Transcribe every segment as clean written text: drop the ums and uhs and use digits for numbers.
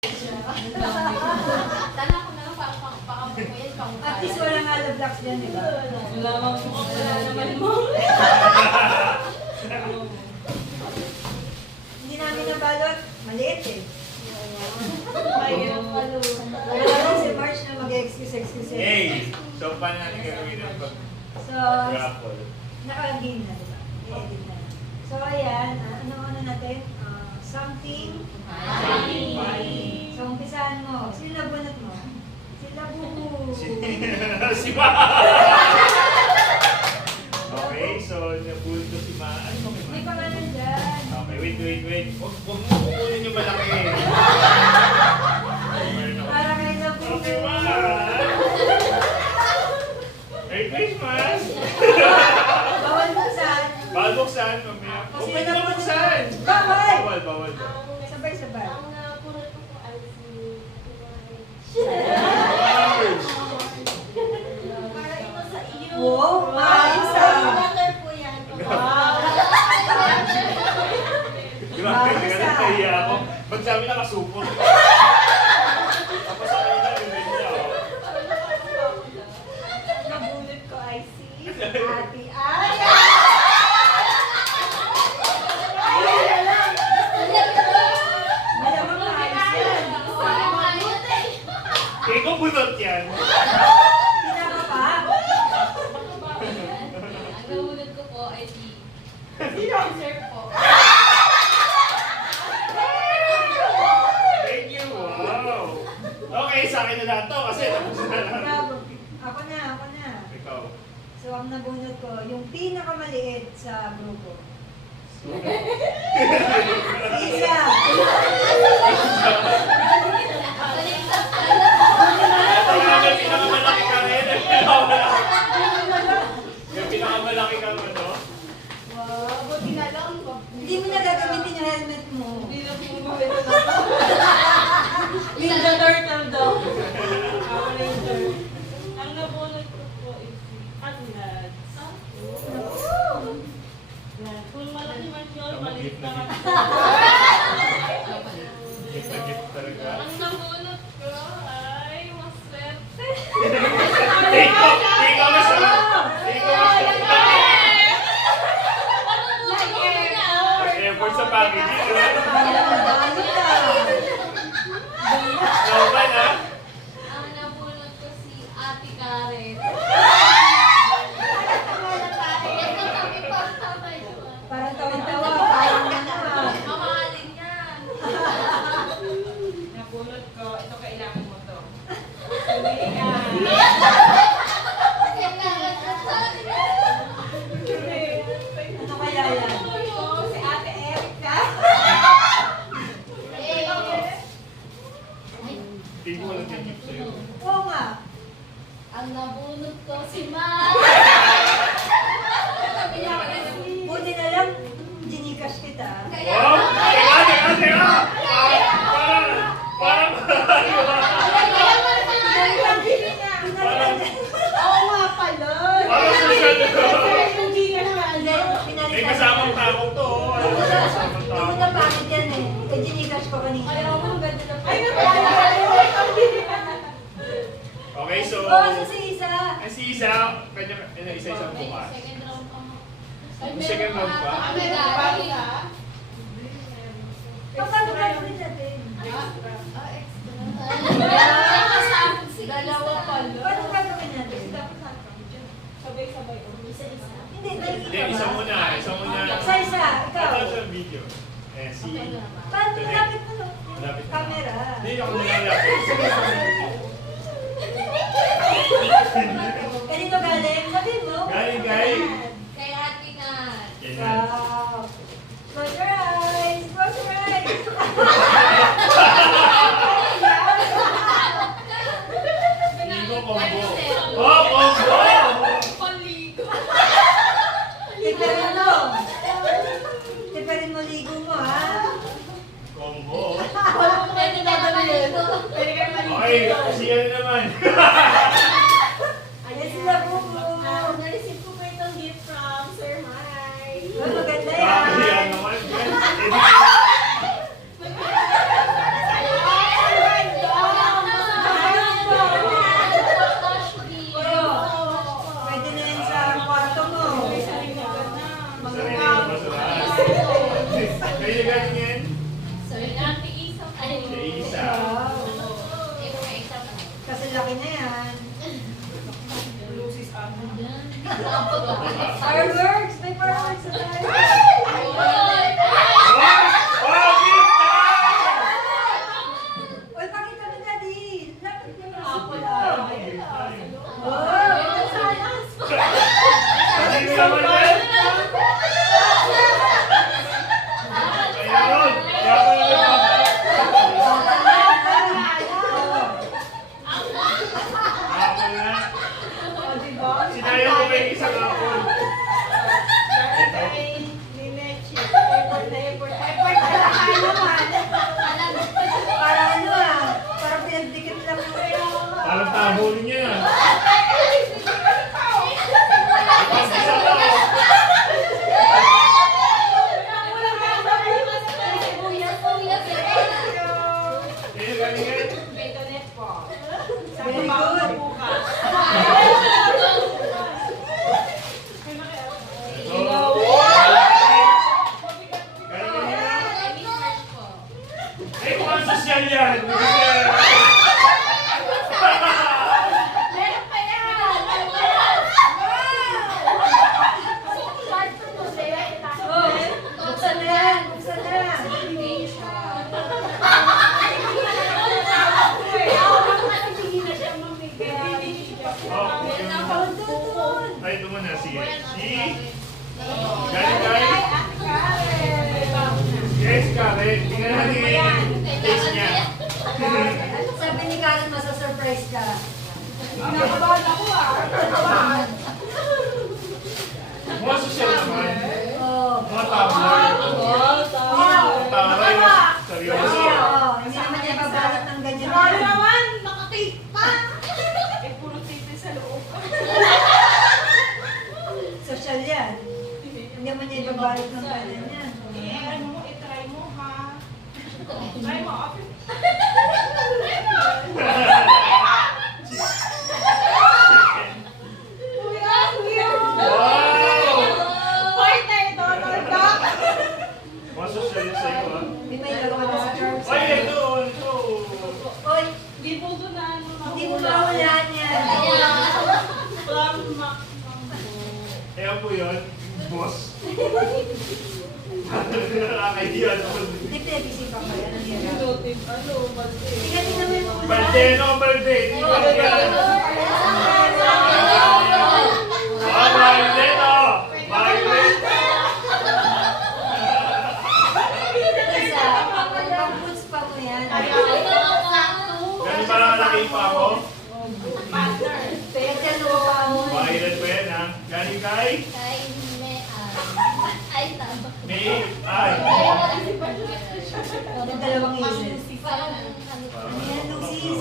Sana ako na lang parang mo yan. At least walang hollow blocks dyan, di ba? Wala naman mo. Hindi namin nabalot. Maliit eh. Mahirap palo. Wala lang si March na mag-excuse. Hey! So, paano natin gagawin ang So, pag-raffle? naka-game na, di ba? I-edit na. So, ayan. Ano natin? Something. So, umpisahan mo. Sino nabunot mo? Sila bubu. Si Ma! Okay, so nabulot ko si Ma. Ano ba May may Ma? pangalan dyan. Okay, wait. Huwag mo kukunin yung malaki. Para kayo sa bubu. Okay, Ma! Merry Christmas! Bawal buksan. Bawal buksan, mamaya. Huwag mo na buksan! Bawal! Bawal. Sabay-sabay. Ang napulot ko po ay si... Para ito sa iyo. Wow, ayos ah. Water po yan. Grabe, nagkakatahiya ako. Ba't sabi nakasupot? Tapos sa kanila, yung niya. Nabunot ko ay si Ate Ay. Malamang na ayos yan. Kaya ko bunot yan. Tinama pa. Ang nahulog ko po ay si... Sir po. Thank you, wow. Okay, sa akin na lahat to kasi tapos na lang. Bravo. Ako na. Ikaw. So, ang nabunot ko, yung pinakamaliit sa grupo. Isa. May pinakamalaki ka rin. May pinakamalaki ka mo, no? Wow, buti na lang. Hindi mo na gagamitin yung helmet mo. Hindi na po mabit na. Ninja Turtle daw. Ranger. Ang nabunod ko po is si Atlas. Kung malaki man yun, maliit naman. Gift na gift talaga. Ang nabunod ko ay maswerte. Ikaw masarap. Effort sa packaging. Dami ka. Normal, ha? Ang nabunod ko si Ate Karen. Parang tawan-tawa. Parang ano. Mamahalin yan. Nabunot ko, ito kailangan mo to. Ano kaya yan? Si Ate Erica. Hindi ko lang yung gift sa'yo. Oo nga. Ang nabunod ko si Ma. Buti na lang, ginikas kita. Wow! Teka! Parang Oo nga pala. Parang social ito. Hindi ka naman. May kasamang tao to. Ano ba kasamang tao? Yung una pangit yan eh. Ginikas ko kanina. Ayaw mo, ang ganda na Ay, napala. Okay, so... Oo, sa si isa. Si Isa, isa-isang bukas. Second round pa mo. Second round pa? Kami dahil. Paano gagawin natin? Extra. Dalawa pala. Paano gagawin natin? Sabay-sabay. Isa-isa. Hindi, Hindi, nakikita isa ba? muna. Isa, ikaw. Ito sa video. Si... Paano malapit mo no? Malapit na. Camera. Hindi ako nilalapit. Kanino galing? Sabihin mo. Galing, guys. Kay Ate Kat. Yan yan. Wow. Close your eyes. Close your eyes. Ligo combo. Oh, combo! Panligo. Tiperin mo. Tiperin mo ligo mo ha. Combo. Pwede na yun. Pwede kayo maligo. Okay, kasi yan naman. Ayan sila bubu. Na-receive ko po itong gift from Sir Mike. Oh, maganda Ah, yan. yan naman. Fireworks! May fireworks na tayo! Wow, gift time! Uy, pakita mo, Daddy! Lapit mo na. Apple. Wow! Hindi mo naman yan. Ayun, kaya ko na apple na. O, diba? Sinaya ko may isang apple. Para ano ah? Para pinagdikit lang yung Parang tabo niya. Isa na. Ayun, galing yan. Very good. Eh, kung ang sosyal yan. Oh, buksan na yan! Buksan na! Ay, ito muna. Sige. Galing tayo. Yes, Karen. Tingnan natin. Taste niya. Sabi ni Karen, masa-surprise ka. Mga sosyal naman. Oh. Mga tabloid. Taray na. Seryoso. Oh, hindi naman niya babalot ng ganyan. Social yan. Hindi naman niya babalot ng ganyan yan. Wow! Mga sosyal yun sa'yo, ah. Di ba yung dalawa na sa church? Ay, ito. Oy, Hindi po doon na ano. hindi mo mahulaan yan. Kaya po yun, boss. Nakakaidiyan naman. Hindi pinag-isipan ko yan. Ang hirap. Ano, balde. Tingnan mo yung ulan. Balde, no, balde. Di ba yan? Ah, balde, no. Balde. Isa, pang-puts pa mo yan. Ganun ba lang nakipa ako? Kaya lupa mo. Makilan ko yan, ha? Galing kay? May, ay. Yung dalawang isip. Ayan, Lucis.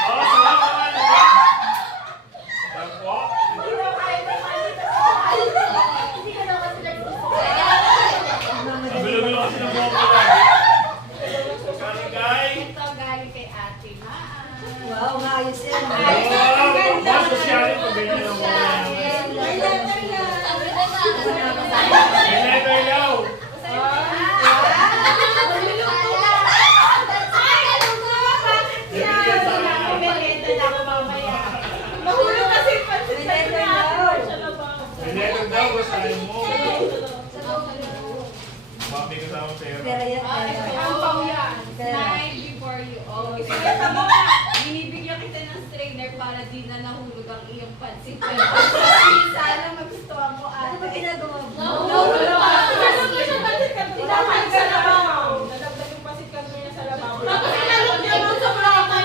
Oh, salamat naman. Ako? Gulo-gulo kasi ng buhok ko lang. Galing kay? Wow, maayos yan. Wow! Mga sosyalin pag ganyan ang mga May letter ilaw. Bibigyan sa akin na. May letter daw, basta ayaw mo. Mami kasama pera. Pera yan, pera. Binibigyan kita ng strainer para di na nahulog ang iyong pansit. Sana magustuhan mo Ano ba ate. ginagawa mo?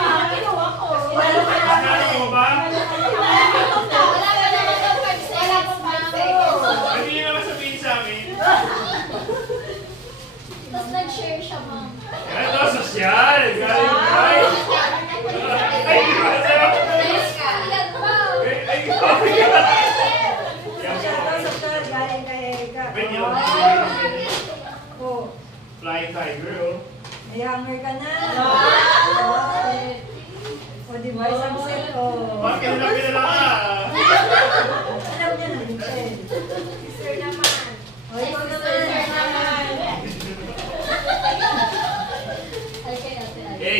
Wala ka lang Ano mo eh. ba? Wala pa naman ng 5 seconds, ma'am. Hindi niyo naman sabihin sa amin. Tapos nag-share siya, ma'am. Ito, sosyal. Galing kay? Ay, di ba? Yan, ma'am. Ay, grabe ka. Shoutout sa church, galing kay Erika. Ben, yun. Oh, Flying tiger, oh. may hanger ka na. Oh, di ba? Isang set, oh. Bakit na pinala ka?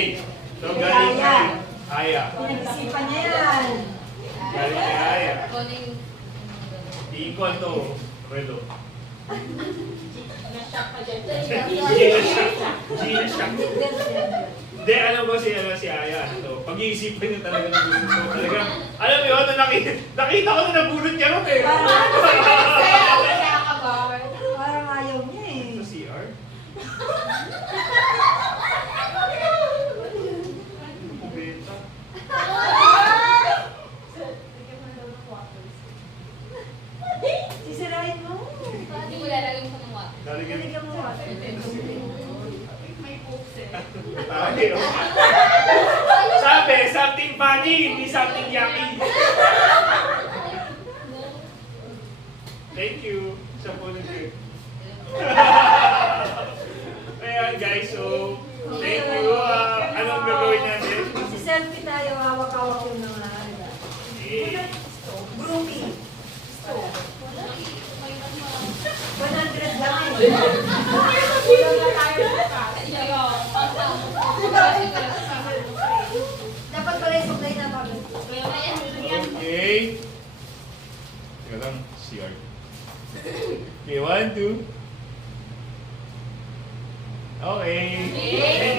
Okay. So, galing kay Aya. Pinag-isipan niya yan. Galing kay Aya. Kung ano yung... Equal to Relo. Na-shock ka dyan. Gina siya. Gina siya. Gender, gender. Hindi, alam ko si Aya. Ito, pag-iisipan niya talaga ng gusto ko. Talaga, alam mo yun, nakita ko na nabulot niya ron eh. Kaya ka ba? Parang ayaw niya eh. Sa CR? Benta. Sisirain mo. Hindi mo lalagay mo ng water. Lalagyan Lalagyan mo water. May poops eh. tayo. Sabi, something funny, hindi something yucky. Thank you. Sa po ng trip. Ayan guys, so thank you. Anong gagawin natin? Selfie tayo, hawak-hawak yung mga ano. Eh, Groupie. May 100 lang eh. Kulang na tayo sa Dapat pala yung supply na pag okay. Teka lang, CR. Okay, 1, 2. Okay.